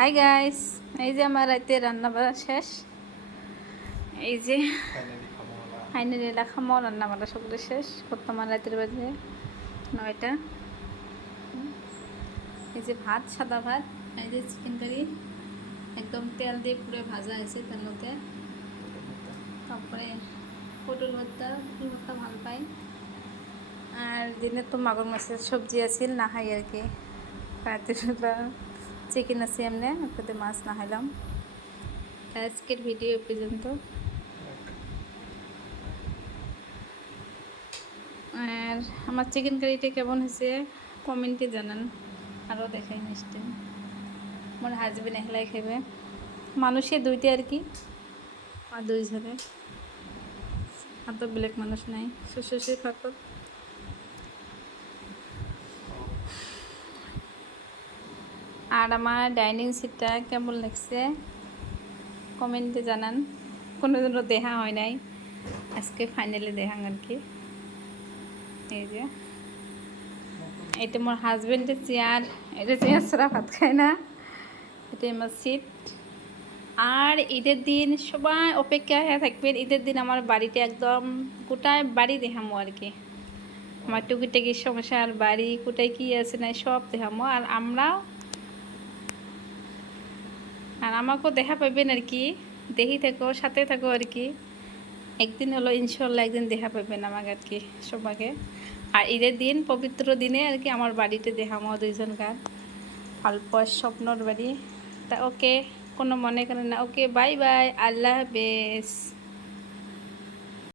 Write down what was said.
Hi guys, এই যে আমার রাতে রান্না বাড়া শেষ। এই যে ফাইনালি খামো রান্না বাড়া সবগুলো শেষ। বর্তমান রাতের বাজে 9টা। এই যে ভাত, সাদা ভাত, এই যে চিকেন কারি একদম তেল দিয়ে পুরো ভাজা হয়েছে তার মধ্যে। তারপরে পটল ভর্তা ভাল পাই। আর দিনে তো মাগুর মাছের সবজি আছিল না খাই আর কি। রাতে চিকেন আছে এমনি একসাথে মাছ না খাইলাম। আজকের ভিডিও পর্যন্ত। আর আমার চিকেন কারিটা কেমন হয়েছে কমেন্টে জানান, আরও দেখাই মিষ্টি। আমার হাজবেন্ড একলাই খাবে, মানুষে দুইটা আর কি, আর দুইজনে, আর তো বেলেগ মানুষ নাই। শ্বশুর থাকত। আর আমার ডাইনিং সিটটা কেমন লাগছে কমেন্টে জানান। কোনোদিনও দেখা হয় নাই, আজকে ফাইনালি দেখাং আর কি। এই যে এটা মোর হাজবেন্ডের চেয়ার, এটা চেয়ার ছাড়া ভাত খায় না। এটা আমার সিট। আর ঈদের দিন সবাই অপেক্ষা হয়ে থাকবেন। ঈদের দিন আমার বাড়িতে একদম গোটায় বাড়ি দেখামো আর কি। আমার টুকিটাকি সংসার বাড়ি কোটায় কি আছে না সব দেখামো। আর আমাকেও দেখা পাবেন আর কি। দেখি থাকো, সাথে থাকো আর কি। একদিন হলো ইনশাল্লাহ একদিন দেখা পাবেন আমাকে আর কি সবাইকে। আর ঈদের দিন পবিত্র দিনে আর কি আমার বাড়িতে দেখামো দুইজনকার অল্প স্বপ্নর বাড়ি। তা ওকে, কোনো মনে করেন না। ওকে, বাই বাই, আল্লাহ হাফেজ।